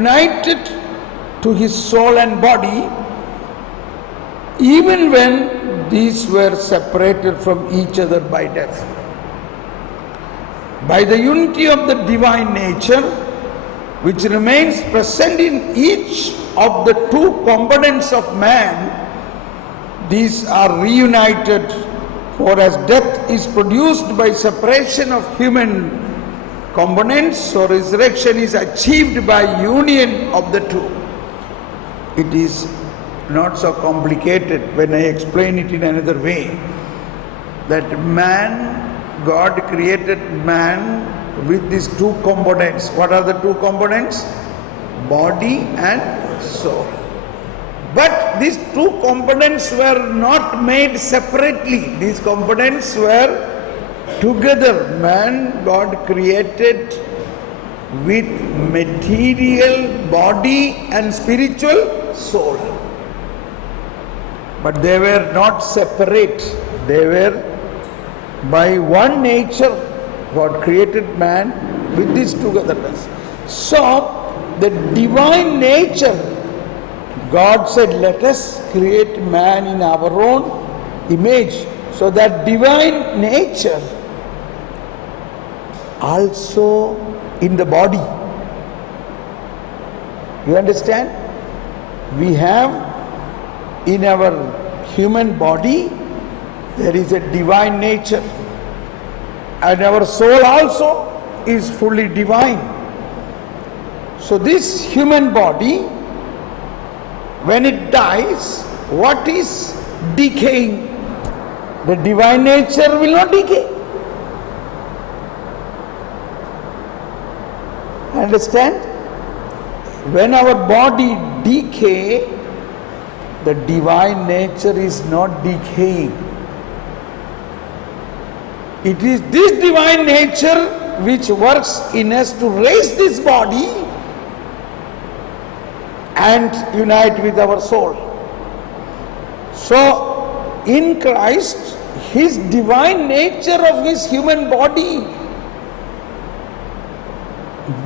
united to his soul and body, even when these were separated from each other by death. By the unity of the divine nature, which remains present in each of the two components of man, these are reunited, for as death is produced by separation of human components, so resurrection is achieved by union of the two. It is not so complicated when I explain it in another way, that God created man with these two components. What are the two components? Body and soul. But these two components were not made separately. These components were together. God created with material body and spiritual soul. But they were not separate. They were by one nature. God created man with this togetherness. So, the divine nature, God said, let us create man in our own image. So that divine nature also in the body. You understand? We have in our human body, there is a divine nature. And our soul also is fully divine. So this human body, when it dies, what is decaying? The divine nature will not decay. Understand? When our body decay, the divine nature is not decaying. It is this divine nature which works in us to raise this body and unite with our soul. So, in Christ, his divine nature of his human body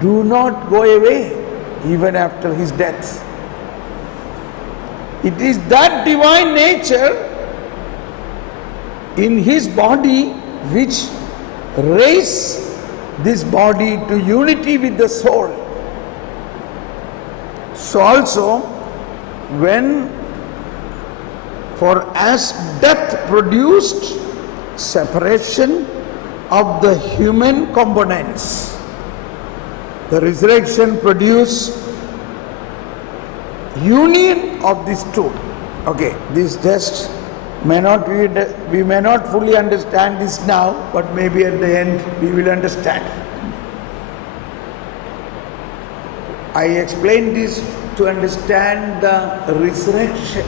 do not go away even after his death. It is that divine nature in his body which raise this body to unity with the soul. So also, for as death produced separation of the human components, the resurrection produced union of these two. Okay, this just we may not fully understand this now, but maybe at the end we will understand. I explained this to understand the resurrection.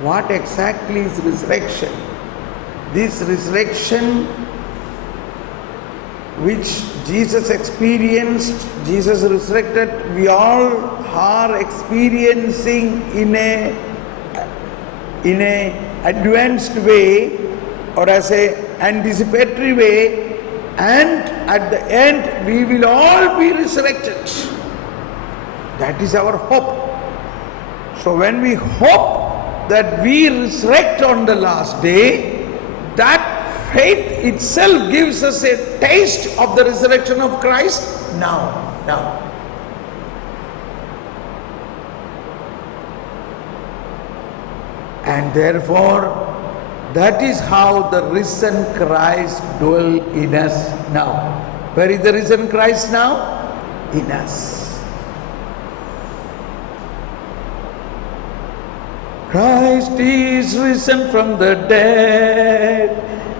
What exactly is resurrection? This resurrection which Jesus experienced, Jesus resurrected, we all are experiencing in a advanced way or as a anticipatory way, and at the end we will all be resurrected. That is our hope. So when we hope that we resurrect on the last day, that faith itself gives us a taste of the resurrection of Christ now. And therefore, that is how the risen Christ dwells in us now. Where is the risen Christ now? In us. Christ is risen from the dead.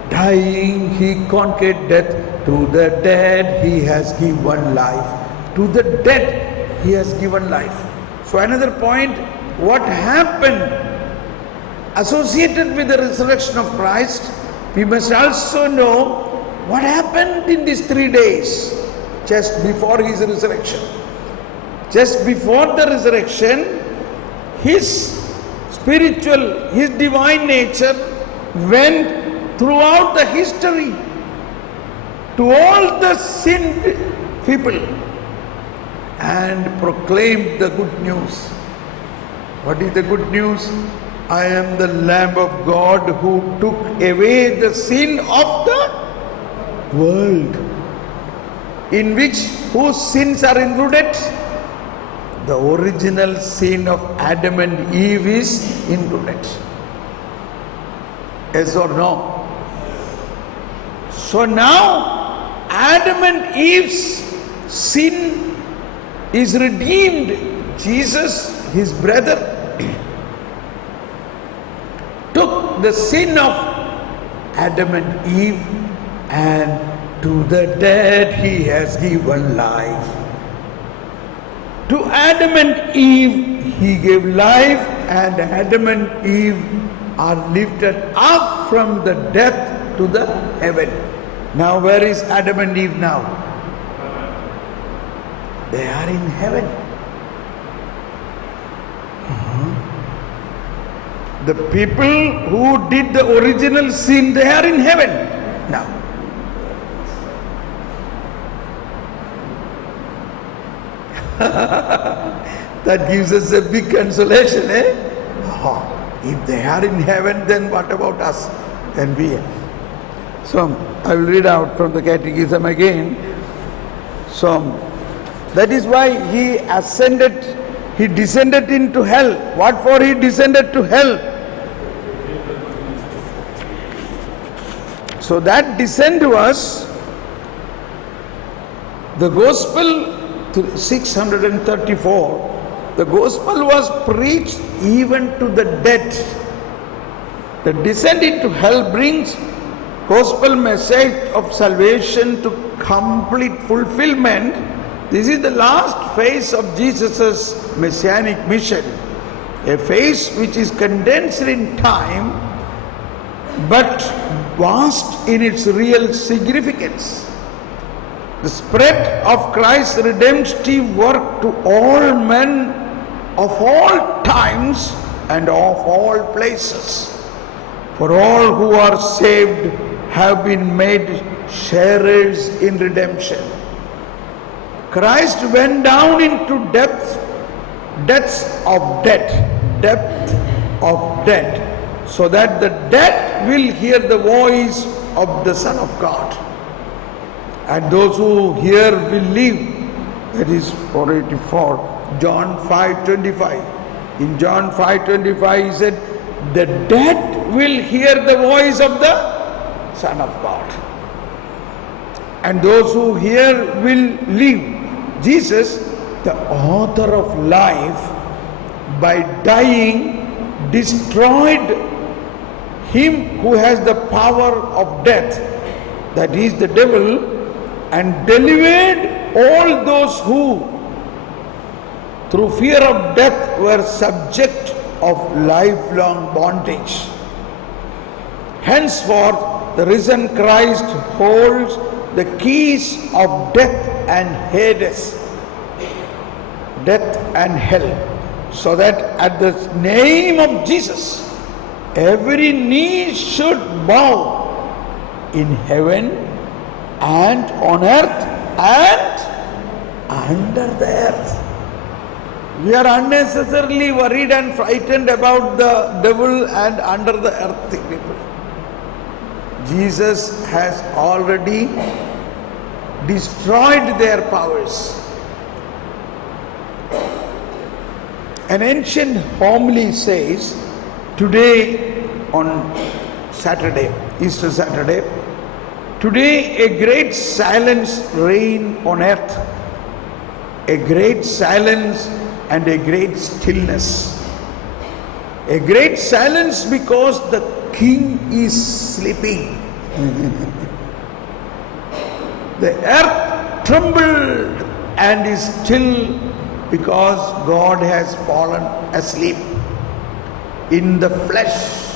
Dying, he conquered death. To the dead, he has given life. To the dead, he has given life. So another point, what happened associated with the resurrection of Christ, we must also know what happened in these 3 days just before his resurrection. Just before the resurrection, his divine nature went throughout the history to all the sinned people and proclaimed the good news. What is the good news? I am the Lamb of God who took away the sin of the world. In which whose sins are included? The original sin of Adam and Eve is included. Yes or no? So now Adam and Eve's sin is redeemed. Jesus, his brother, took the sin of Adam and Eve, and to the dead he has given life. To Adam and Eve he gave life, and Adam and Eve are lifted up from the death to the heaven. Now where is Adam and Eve now? They are in heaven. The people who did the original sin, they are in heaven now. That gives us a big consolation, eh? If they are in heaven, then what about us? Then we are. So, I will read out from the Catechism again. So, that is why he descended into hell. What for he descended to hell? So that descent was the Gospel 634. The Gospel was preached even to the dead. The descent into hell brings Gospel message of salvation to complete fulfillment. This is the last phase of Jesus' messianic mission, a phase which is condensed in time but vast in its real significance. The spread of Christ's redemptive work to all men of all times and of all places. For all who are saved have been made sharers in redemption. Christ went down into depth of death, so that the dead will hear the voice of the Son of God. And those who hear will live. That is 484, John 5:25. In John 5:25 he said, the dead will hear the voice of the Son of God. And those who hear will live. Jesus, the author of life, by dying, destroyed him who has the power of death, that is the devil, and delivered all those who, through fear of death, were subject of lifelong bondage. Henceforth, the risen Christ holds the keys of death and Hades, death and hell, so that at the name of Jesus, every knee should bow in heaven and on earth and under the earth. We are unnecessarily worried and frightened about the devil and under the earth people. Jesus has already destroyed their powers. An ancient homily says, today on Saturday, Easter Saturday, today a great silence reigns on earth, a great silence and a great stillness. A great silence because the king is sleeping. The earth trembled and is still because God has fallen asleep in the flesh,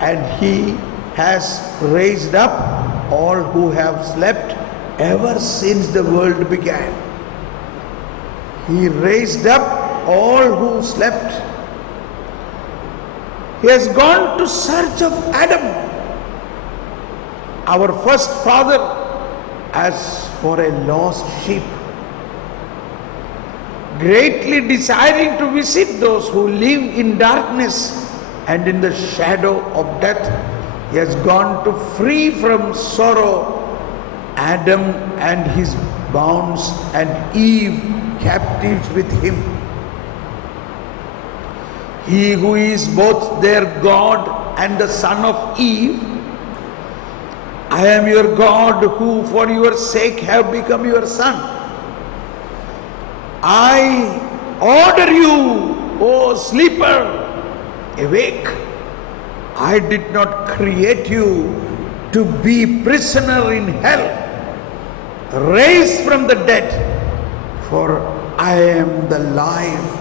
and he has raised up all who have slept ever since the world began. He raised up all who slept. He has gone to search of Adam, our first father, as for a lost sheep. greatly desiring to visit those who live in darkness and in the shadow of death. He has gone to free from sorrow Adam and his bonds, and Eve captives with him. He who is both their God and the son of Eve, I am your God who for your sake have become your son. I order you, O sleeper, awake. I did not create you to be prisoner in hell, raised from the dead, for I am the life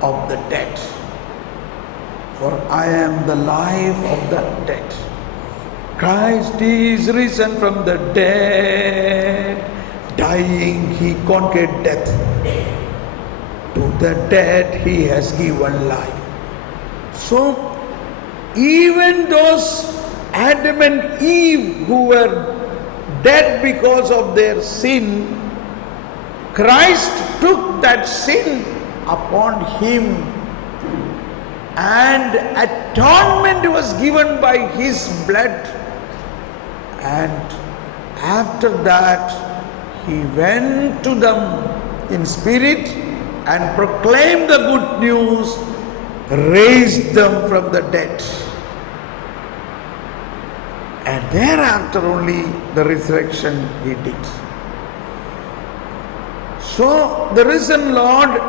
of the dead. For I am the life of the dead. Christ is risen from the dead. Dying, he conquered death. To the dead, he has given life. So, even those Adam and Eve who were dead because of their sin, Christ took that sin upon him, and atonement was given by his blood. And after that, he went to them in spirit and proclaimed the good news, raised them from the dead. And thereafter only the resurrection he did. So the risen Lord